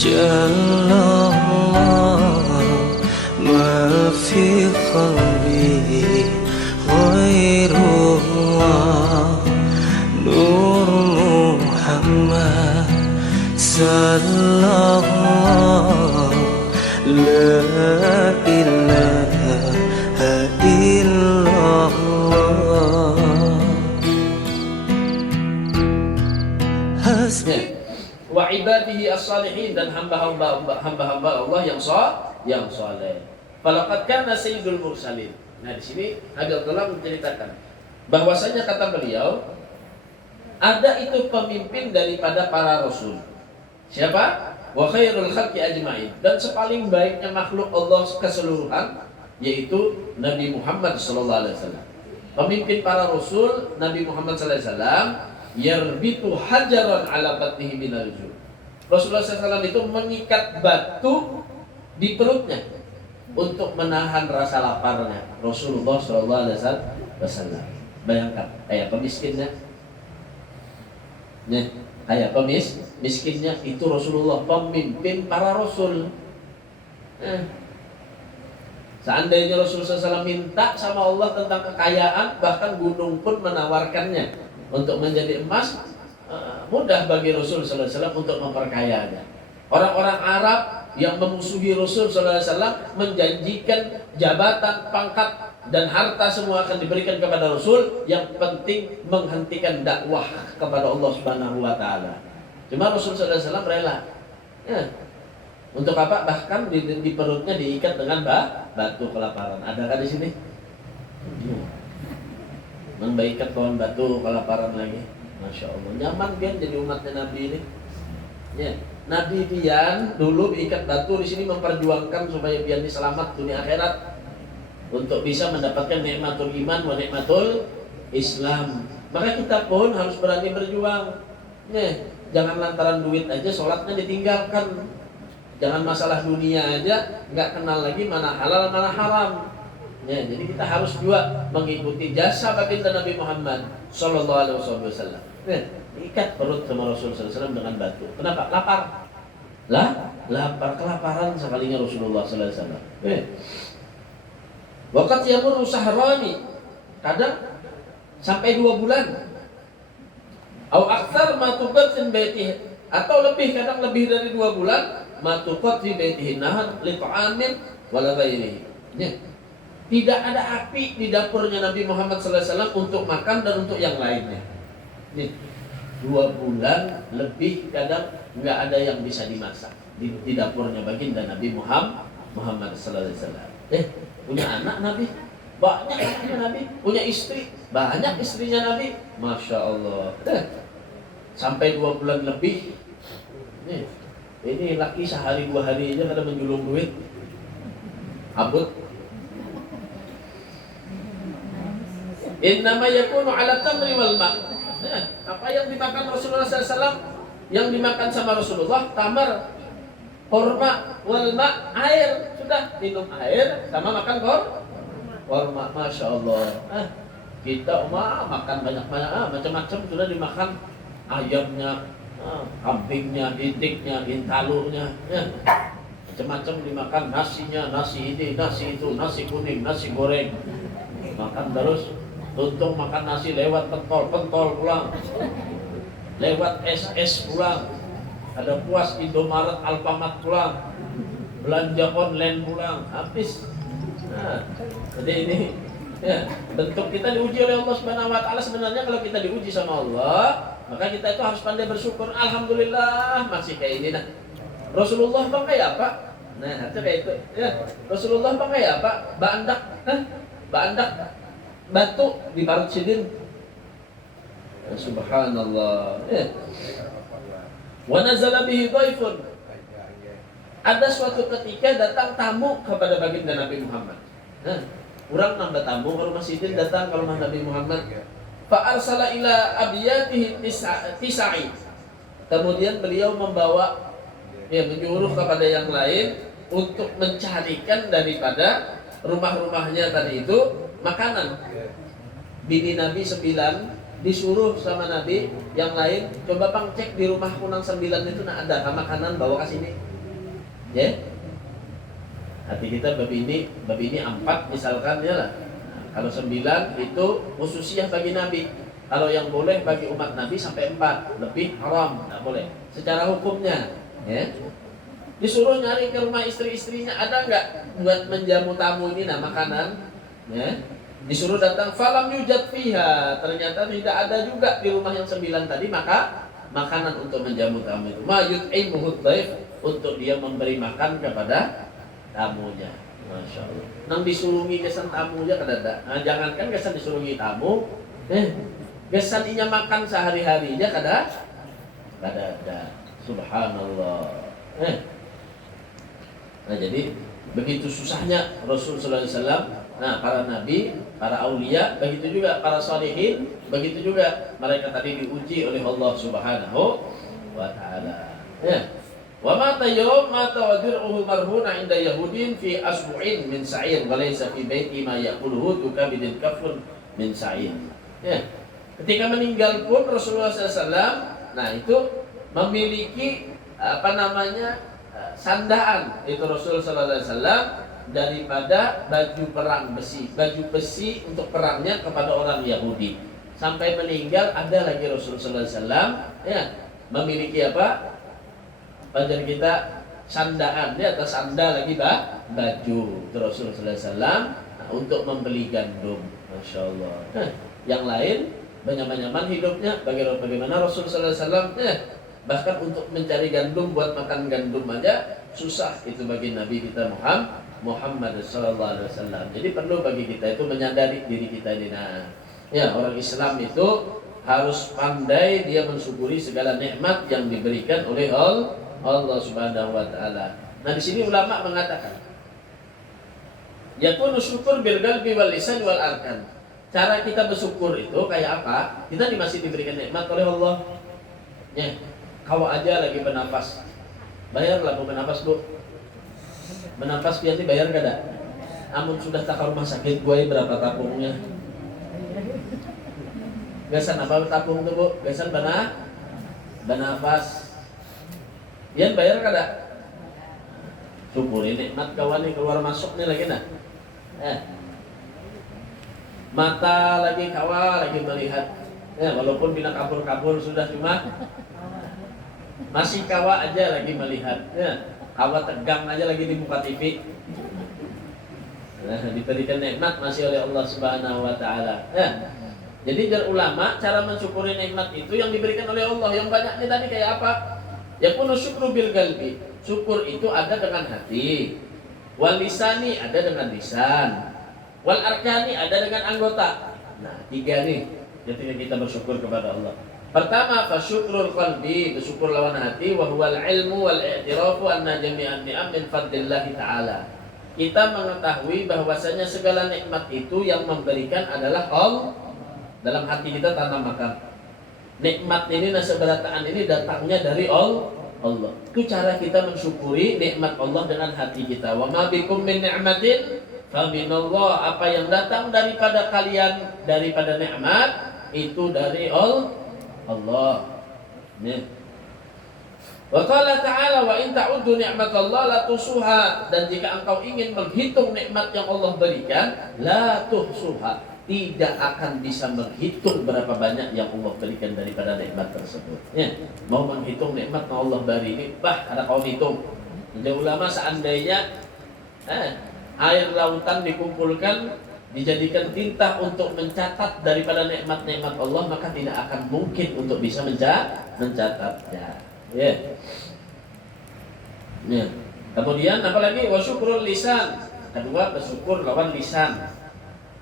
Jallallah ma fi qalbi ghairullah Nur Muhammad sallallahu la ilaha illallah. Wa ibadihi as-salihin, dan hamba-hamba Allah yang saleh. Falaqad kana sayyidul mursalin. Nah, di sini Abdullah menceritakan bahwasanya kata beliau ada itu pemimpin daripada para rasul. Siapa? Wa khairul khalqi ajma'in, dan sepaling baiknya makhluk Allah keseluruhan yaitu Nabi Muhammad sallallahu alaihi wasallam. Pemimpin para rasul Nabi Muhammad sallallahu alaihi wasallam yarbitu hajaran ala batnihi minal ju'. Rasulullah SAW itu mengikat batu di perutnya untuk menahan rasa laparnya. Rasulullah SAW. Bayangkan, kayak pemiskinnya. Nih, kayak miskinnya itu Rasulullah, pemimpin para rasul. Seandainya Rasulullah SAW minta sama Allah tentang kekayaan, bahkan gunung pun menawarkannya untuk menjadi emas, mudah bagi Rasul sallallahu alaihi wasallam untuk memperkayanya. Orang-orang Arab yang memusuhi Rasul sallallahu alaihi wasallam menjanjikan jabatan, pangkat dan harta semua akan diberikan kepada Rasul, yang penting menghentikan dakwah kepada Allah Subhanahu wa taala. Cuma Rasul sallallahu alaihi wasallam rela. Ya. Untuk apa? Bahkan di perutnya diikat dengan batu kelaparan. Adakah di sini? Membaikat kawan batu kelaparan lagi. Masya Allah, nyaman kan jadi umatnya Nabi ini. Ya, Nabi Bian dulu diikat batu di sini memperjuangkan supaya Bian ini selamat dunia akhirat untuk bisa mendapatkan nikmatul iman wa nikmatul Islam. Maka kita pun harus berani berjuang. Ya, jangan lantaran duit aja sholatnya ditinggalkan. Jangan masalah dunia aja nggak kenal lagi mana halal mana haram. Ya, jadi kita harus juga mengikuti jasa baginda Nabi Muhammad sallallahu alaihi wasallam. Ikat perut sama Rasul sallallahu alaihi wasallam dengan batu. Kenapa? Lapar. Lapar, kelaparan sekalinya Rasulullah sallallahu alaihi wasallam. Waqat yamur sahrani, kadang sampai 2 bulan. Au aktsar ma tuqatin baitihi, atau kadang lebih dari 2 bulan, ma tuqati baitihi nahan li ta'amin wala ghairihi. Tidak ada api di dapurnya Nabi Muhammad SAW untuk makan dan untuk yang lainnya. Nih, 2 bulan lebih kadang nggak ada yang bisa dimasak di dapurnya baginda Nabi Muhammad SAW. Punya anak Nabi, banyak anaknya Nabi. Punya istri, banyak istrinya Nabi. Masya Allah. Sampai 2 bulan lebih. Nih, ini laki sehari 2 hari aja kada menjulung duit. Abut. Innama yakunu ala tamri wal ma'. Apa yang dimakan Rasulullah SAW, yang dimakan sama Rasulullah, tamar, korma, wal ma', air. Sudah, minum air sama makan korma. Masya Allah. Kita makan banyak-banyak, macam-macam sudah dimakan. Ayamnya, kambingnya, itiknya, intalunya, macam-macam dimakan. Nasinya, nasi ini, nasi itu, nasi kuning, nasi goreng. Makan terus. Untung makan nasi lewat pentol pulang, lewat SS pulang, ada puas Indomaret, Alfamart pulang, belanja online pulang, habis. Jadi ini ya, bentuk kita diuji oleh Allah Subhanahu wa taala. Sebenarnya kalau kita diuji sama Allah, maka kita itu harus pandai bersyukur. Alhamdulillah masih kayak ini. Nah, Rasulullah pakai apa? Nah, itu kayak itu. Ya, Rasulullah pakai apa? Bandak batu diparut sidin. Subhanallah. Wa nazala bihi dhaifun. Ada suatu ketika datang tamu kepada baginda Nabi Muhammad. Orang nambah tamu ke rumah sidin, datang ke rumah Nabi Muhammad. Fa arsala ila abiyatihi tisai. Kemudian beliau menyuruh kepada yang lain untuk mencarikan daripada rumah-rumahnya tadi itu makanan. Bini Nabi 9, disuruh sama Nabi yang lain, coba pang cek di rumah kunang 9 itu ada makanan bawa ke sini. Ya. Hati kita bab ini 4 misalkan ya lah. Nah, kalau 9 itu khususiyah bagi Nabi. Kalau yang boleh bagi umat Nabi sampai 4, lebih haram, tidak boleh. Secara hukumnya, ya. Disuruh nyari ke rumah istri-istrinya, ada nggak buat menjamu tamu ini nah makanan, ya. Disuruh datang, falam yujad fiha, ternyata tidak ada juga di rumah yang 9 tadi, maka makanan untuk menjamu tamu itu. Ma yut'imuhud dhaif, untuk dia memberi makan kepada tamunya. Masya Allah. Nang disurungi kesan tamunya kadada. Nah, jangankan kesan disurungi tamu, kesan inya makan sehari-harinya kadada. Subhanallah. Nah, jadi begitu susahnya Rasul sallallahu alaihi wasallam. Nah, para nabi, para aulia, begitu juga para salihin, begitu juga mereka tadi diuji oleh Allah Subhanahu wa taala. Ya. Wa mata yawm mata wadir'uhu marhuna inda yahudin fi asbu'in min sa'ir wa laysa fi baiti ma yaquluhu tukabidin kafun min sa'ir. Ya. Ketika meninggal pun Rasulullah SAW, nah itu memiliki sandaan itu Rasulullah SAW daripada baju perang besi, baju besi untuk perangnya kepada orang Yahudi. Sampai meninggal ada lagi Rasulullah SAW, ya, memiliki apa? Badan kita sandaan, di atas sandal lagi baju Rasulullah SAW untuk membeli gandum, masya Allah. Yang lain banyak-banyaman hidupnya bagaimana Rasulullah SAW, bahkan untuk mencari gandum buat makan gandum aja susah itu bagi Nabi kita Muhammad Sallallahu Alaihi Wasallam. Jadi perlu bagi kita itu menyadari diri kita ini. Nah, ya orang Islam itu harus pandai dia mensyukuri segala nikmat yang diberikan oleh Allah Subhanahu wa taala. Nah, di sini ulama mengatakan yakunu syukur bil qalbi wal lisan wal arkan. Cara kita bersyukur itu kayak apa? Kita masih diberikan nikmat oleh Allah. Ya, kalau aja lagi bernafas. Bayarlah Bu bernafas, Bu. Bernafas biasa bayar kada? Amun sudah tak ke rumah sakit gue berapa tabungnya? Gasan apa tabung tuh, Bu? Gasan bernafas. Yan bayar kada? Syukuri nikmat kawan nih keluar masuk nih lagi nah. Mata lagi kawal lagi melihat. Ya walaupun bila kabur-kabur sudah cuma masih kawa aja lagi melihat. Ya, kawa tegang aja lagi di muka TV. Nah, diberikan nikmat masih oleh Allah Subhanahu wa taala. Ya. Jadi jar ulama cara mensyukuri nikmat itu yang diberikan oleh Allah. Yang banyaknya tadi kayak apa? Yakunu syukru bil qalbi. Syukur itu ada dengan hati. Wal lisani ada dengan lisan. Wal arkani ada dengan anggota. Nah, 3 nih ketika kita bersyukur kepada Allah. Pertama, fasyukrul qalbi, bersyukur lawan hati, wa huwal ilmu wal i'tirafu anna jami'an ni'am min fadlillah taala. Kita mengetahui bahwasanya segala nikmat itu yang memberikan adalah Allah. Dalam hati kita tanamkan nikmat ini, nasabarataan ini datangnya dari Allah. Itu cara kita mensyukuri nikmat Allah dengan hati kita. Wa ma bikum min ni'matin fa minallah. Apa yang datang daripada kalian daripada nikmat itu dari Allah. Nih. Wa qala ta'ala wa in ta'uddu ni'matallah la tusuha. Dan jika engkau ingin menghitung nikmat yang Allah berikan, la tuhsuha. Tidak akan bisa menghitung berapa banyak yang Allah berikan daripada nikmat tersebut. Ya, mau menghitung nikmat yang Allah beri ini, ada kau hitung. Jadi ulama seandainya air lautan dikumpulkan, dijadikan tinta untuk mencatat daripada nikmat-nikmat Allah, maka tidak akan mungkin untuk bisa mencatatnya. Ya. Ya. Kemudian apalagi wasyukurul lisan. Kedua, bersyukur lawan lisan.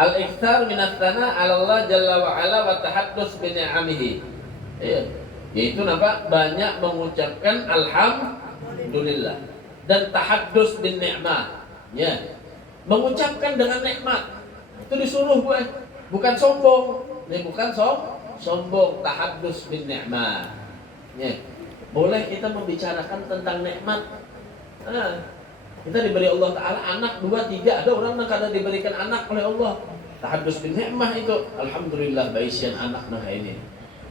Al-ikthar minat tanah ala Allah jalla wa ala wa tahaddus bi ni'amihi. Ya. Yaitu apa? Banyak mengucapkan alhamdulillah dan tahaddus bin ni'mah. Ya. Mengucapkan dengan nikmat. Itu disuruh gue, bukan sombong. Ini bukan sombong, tahaddus bin ni'mah. Ya. Boleh kita membicarakan tentang nikmat. Kita diberi Allah Ta'ala anak 2, 3. Ada orang yang kadang diberikan anak oleh Allah. Tahadus bin nikmah itu, alhamdulillah baisian anak nah ini.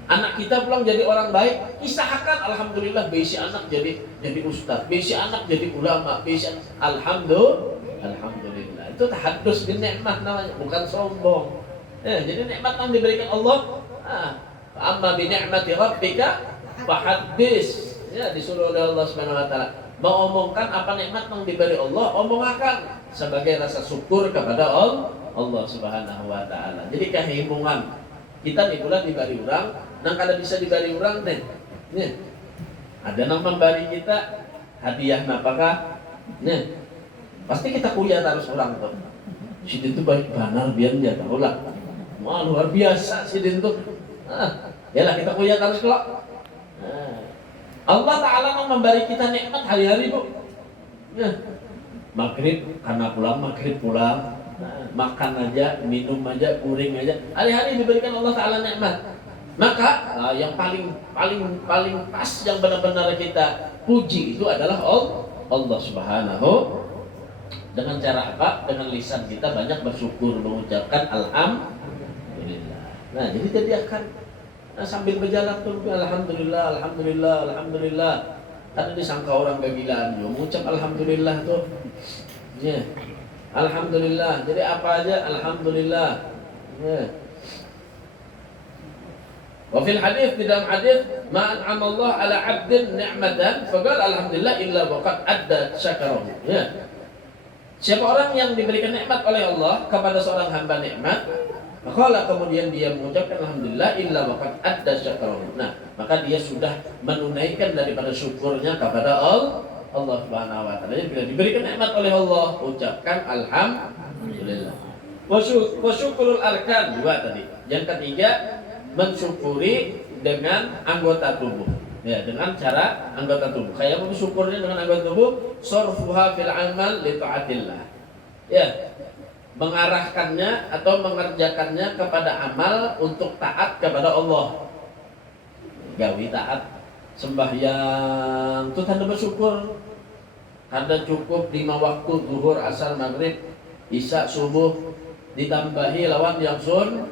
Anak kita pulang jadi orang baik, kisahkan alhamdulillah baisi anak jadi ustaz, baisi anak jadi ulama, baisi alhamdulillah. Itu tahadus bin nikmah namanya, bukan sombong. Jadi nikmat yang diberikan Allah, amma bi ni'mati rabbika fahaddis. Ya, disuruh oleh Allah Subhanahu wa taala mengomongkan apa nikmat yang diberi Allah, omongkan sebagai rasa syukur kepada Allah Subhanahu wa taala. Jadi kehimungan kita nih bulan diberi orang, nang kada bisa diberi orang deh. Nih. Ada nang memberi kita hadiah apakah? Nih. Pasti kita kuliah terus orang tuh. Si itu baik benar biar dia tahu lah. Wah, luar biasa si itu. Yalah kita kuliah terus kok. Allah Ta'ala mau memberi kita nikmat hari-hari, Bu. Maghrib, karena maghrib pulang, makan aja, minum aja, kuring aja. Hari-hari diberikan Allah Ta'ala nikmat. Maka yang paling pas yang benar-benar kita puji itu adalah Allah Subhanahu. Dengan cara apa? Dengan lisan kita banyak bersyukur, mengucapkan alhamdulillah. Nah, jadi dia akan sambil berjalan tuh alhamdulillah. Karena disangka orang kegilaan, mengucap alhamdulillah tuh. Ya. Alhamdulillah. Jadi apa aja alhamdulillah. Ya. Wa fil hadis, di dalam hadis, ma an'ama Allah ala 'abdin ni'matan faqala alhamdulillah illa waqad adda syakarahu. Ya. Siapa orang yang diberikan nikmat oleh Allah kepada seorang hamba nikmat, maka kemudian dia mengucapkan alhamdulillah illa waqad adda syakarahu. Nah, maka dia sudah menunaikan daripada syukurnya kepada Allah Subhanahu wa taala. Jadi bila diberikan nikmat oleh Allah, ucapkan alhamdulillah. Wa syukurul arkan juga tadi. Yang ketiga, mensyukuri dengan anggota tubuh. Ya, dengan cara anggota tubuh. Kayak bersyukurnya dengan anggota tubuh, sarfuha fil amal li taatillah. Ya. Mengarahkannya atau mengerjakannya kepada amal untuk taat kepada Allah. Gawi taat, sembahyang itu tanda bersyukur. Karena cukup 5 waktu zuhur, asar, maghrib, isya, subuh, ditambahi lawan yang sunnah.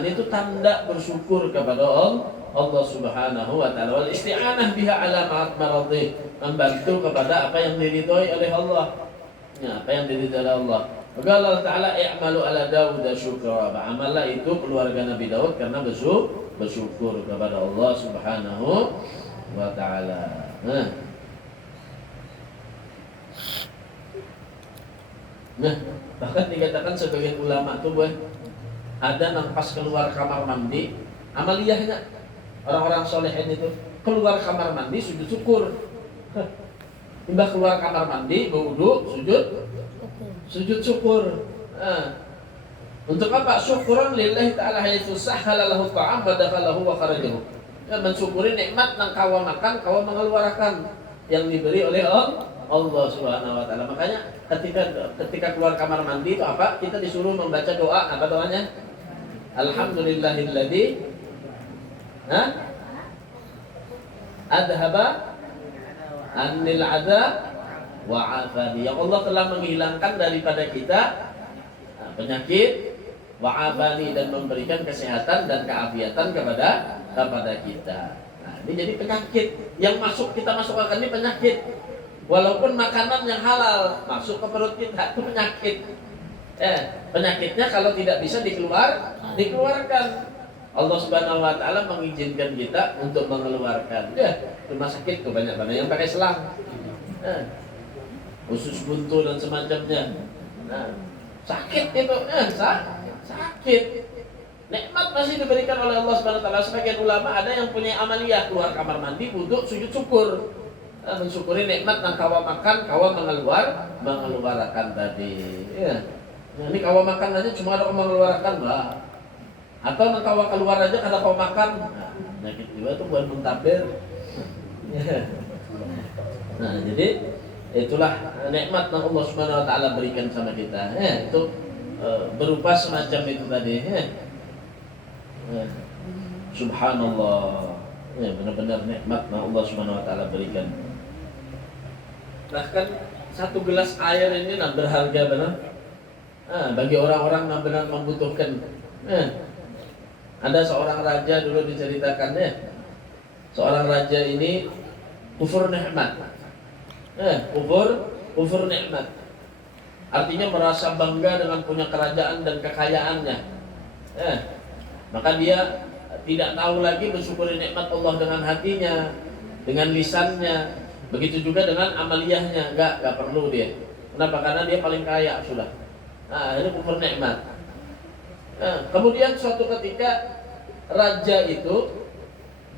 Itu tanda bersyukur kepada Allah Subhanahu wa taala. Wal isti'anah biha ala maradhi, membantu kepada apa yang diridhoi oleh Allah. Ya, apa yang diridhoi oleh Allah. Maka Allah Ta'ala i'malu ala Dawud syukra. Amalah itu keluarga Nabi Daud karena bersyukur kepada Allah Subhanahu wa taala. Nah, bahkan dikatakan sebagian ulama tuh ada nang pas keluar kamar mandi, amaliyahnya orang-orang solehin itu keluar kamar mandi sujud syukur. Tiba keluar kamar mandi, berwudu, sujud syukur. Untuk apa? Syukuran lillahi ta'ala haitsu sahhala lahu ta'am wa dakhalahu wa kharajahu. Mensyukuri nikmat nang kawa makan, kawa mengeluarkan yang diberi oleh Allah Subhanahu wa taala. Makanya ketika keluar kamar mandi itu apa? Kita disuruh membaca doa. Apa doanya? Alhamdulillahilladzi adhaba annil adza wa afani. Ya Allah telah menghilangkan daripada kita penyakit, wa afani, dan memberikan kesehatan dan keafiatan kepada kita. Nah, ini jadi penyakit yang kita masukkan ini penyakit. Walaupun makanan yang halal masuk ke perut kita itu penyakit. Penyakitnya kalau tidak bisa dikeluarkan. Allah Subhanahu wa taala mengizinkan kita untuk mengeluarkan. Rumah sakit tuh banyak yang pakai selang. Usus buntu dan semacamnya. Sakit itu, sakit. Nikmat masih diberikan oleh Allah Subhanahu wa taala. Sebagian ulama ada yang punya amaliyah, keluar kamar mandi, wudu, sujud syukur. Mensyukuri nikmat yang kawa makan, kawa mengeluarkan tadi. Ya. Nah, ini kawa makan aja cuma ada mengeluarkan lah. Atau nang kawa keluar aja kada kawa makan. Nah, gitu juga tuh buat muntabir. Nah, jadi itulah nikmat yang Allah Subhanahu wa taala berikan sama kita. Itu berupa semacam itu tadi. Subhanallah. Benar-benar nikmat yang Allah Subhanahu wa taala berikan. Bahkan satu gelas air ini berharga benar. Bagi orang-orang yang benar membutuhkan. Ada seorang raja dulu diceritakannya. Seorang raja ini kufur nikmat. Kufur nikmat. Artinya merasa bangga dengan punya kerajaan dan kekayaannya. Maka dia tidak tahu lagi bersyukuri nikmat Allah dengan hatinya, dengan lisannya. Begitu juga dengan amaliyahnya, enggak perlu dia. Kenapa? Karena dia paling kaya sudah. Ini kufur nikmat. Kemudian suatu ketika raja itu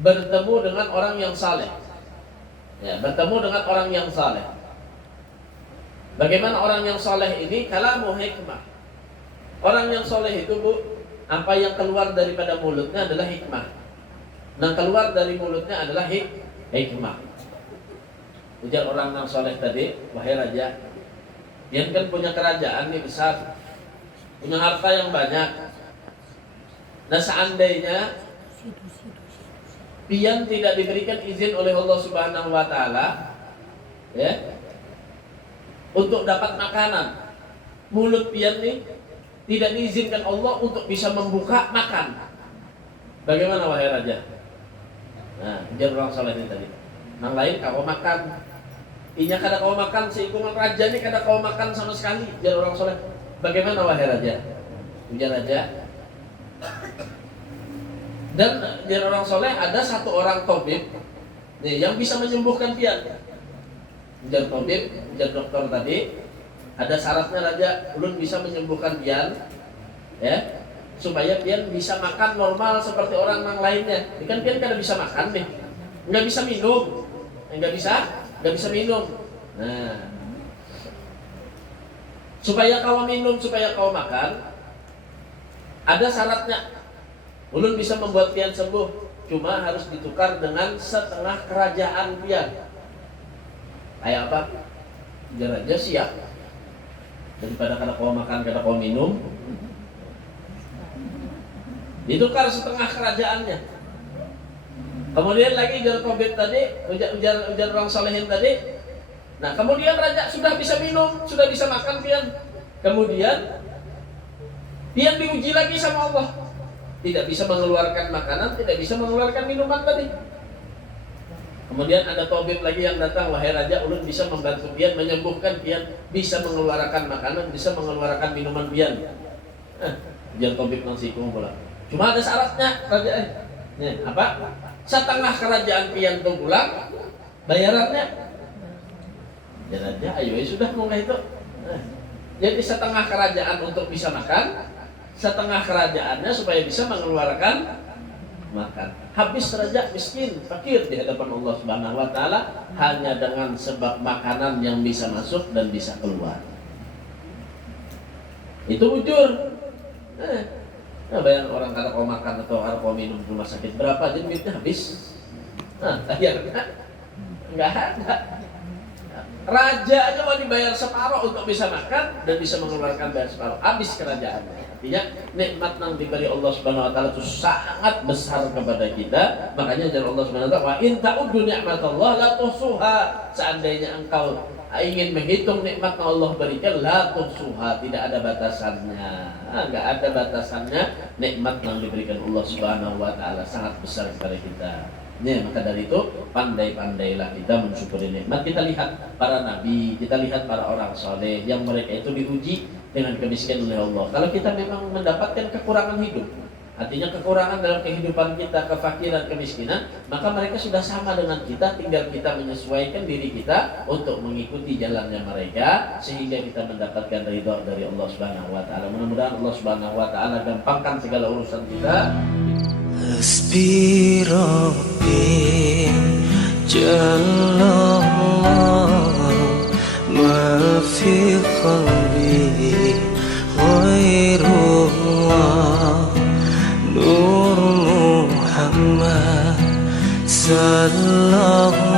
bertemu dengan orang yang saleh. Bertemu dengan orang yang saleh. Bagaimana orang yang saleh ini? Kalamu hikmah. Orang yang saleh itu, Bu, apa yang keluar daripada mulutnya adalah hikmah. Yang keluar dari mulutnya adalah hikmah. Ujar orang yang saleh tadi, wahai raja, dia kan punya kerajaan nih besar, punya harta yang banyak. Nah, seandainya pian tidak diberikan izin oleh Allah Subhanahu wa taala untuk dapat makanan, mulut pian nih tidak diizinkan Allah untuk bisa membuka makan. Bagaimana wahai raja? Nah, ujar orang saleh ini tadi. Nang lain kau makan. Inya kada kau makan, seikungan raja ini kada kau makan sama sekali. Ujar orang saleh. Bagaimana wahai raja? Ujar raja. Dan ujar orang saleh, ada satu orang tabib nih yang bisa menyembuhkan pian. Ujar tabib, ujar dokter tadi, ada syaratnya raja, ulun bisa menyembuhkan pian, supaya pian bisa makan normal seperti orang yang lainnya. Ini kan pian kada bisa makan nih, nggak bisa minum, nggak bisa minum. Nah, supaya kau minum, supaya kau makan, ada syaratnya. Ulun bisa membuat pian sembuh, cuma harus ditukar dengan setengah kerajaan pian. Kayak apa? Ujar raja, siap. Daripada kada kau makan, kada kau minum, ditukar setengah kerajaannya. Kemudian lagi ujar tabib tadi, ujar orang solehin tadi. Nah, kemudian raja sudah bisa minum, sudah bisa makan pian. Kemudian pian diuji lagi sama Allah. Tidak bisa mengeluarkan makanan, tidak bisa mengeluarkan minuman tadi. Kemudian ada tabib lagi yang datang, wahai raja, ulun bisa membantu pian, menyembuhkan pian, bisa mengeluarkan makanan, bisa mengeluarkan minuman pian. Ujar tabib nang sikung pula. Cuma ada syaratnya, raja. Apa? Setengah kerajaan pian tuh pulang, bayarannya. Ya raja, ayo sudah mau itu. Jadi setengah kerajaan untuk bisa makan, setengah kerajaannya supaya bisa mengeluarkan makan. Habis raja miskin, fakir di hadapan Allah Subhanahu wa taala hanya dengan sebab makanan yang bisa masuk dan bisa keluar. Itu bujur. Bayang orang kalau kau makan atau kalau kau minum di rumah sakit berapa aja duitnya habis. Enggak ada. Raja aja mau dibayar separuh untuk bisa makan dan bisa mengeluarkan bayar separuh, habis kerajaannya. Artinya nikmat yang diberi Allah Subhanahu wa taala itu sangat besar kepada kita. Makanya dari Allah Subhanahu wa taala, wa in ta'uddu ni'matallah la tuhsuha. Seandainya engkau ingin menghitung nikmat yang Allah berikan, la tuhsuha, tidak ada batasannya. Enggak ada batasannya nikmat yang diberikan Allah Subhanahu wa taala, sangat besar kepada kita. Maka dari itu pandai-pandailah kita mensyukuri nikmat. Kita lihat para nabi, kita lihat para orang soleh yang mereka itu diuji dengan kemiskinan oleh Allah. Kalau kita memang mendapatkan kekurangan hidup, artinya kekurangan dalam kehidupan kita, kefakiran, kemiskinan, maka mereka sudah sama dengan kita, tinggal kita menyesuaikan diri kita untuk mengikuti jalannya mereka sehingga kita mendapatkan ridha dari Allah Subhanahu wa taala. Mudah-mudahan Allah Subhanahu wa taala gampangkan segala urusan kita. Hasbi Rabbi Jallallah ma fi qalbi ghairullah Nur Muhammad sallallahu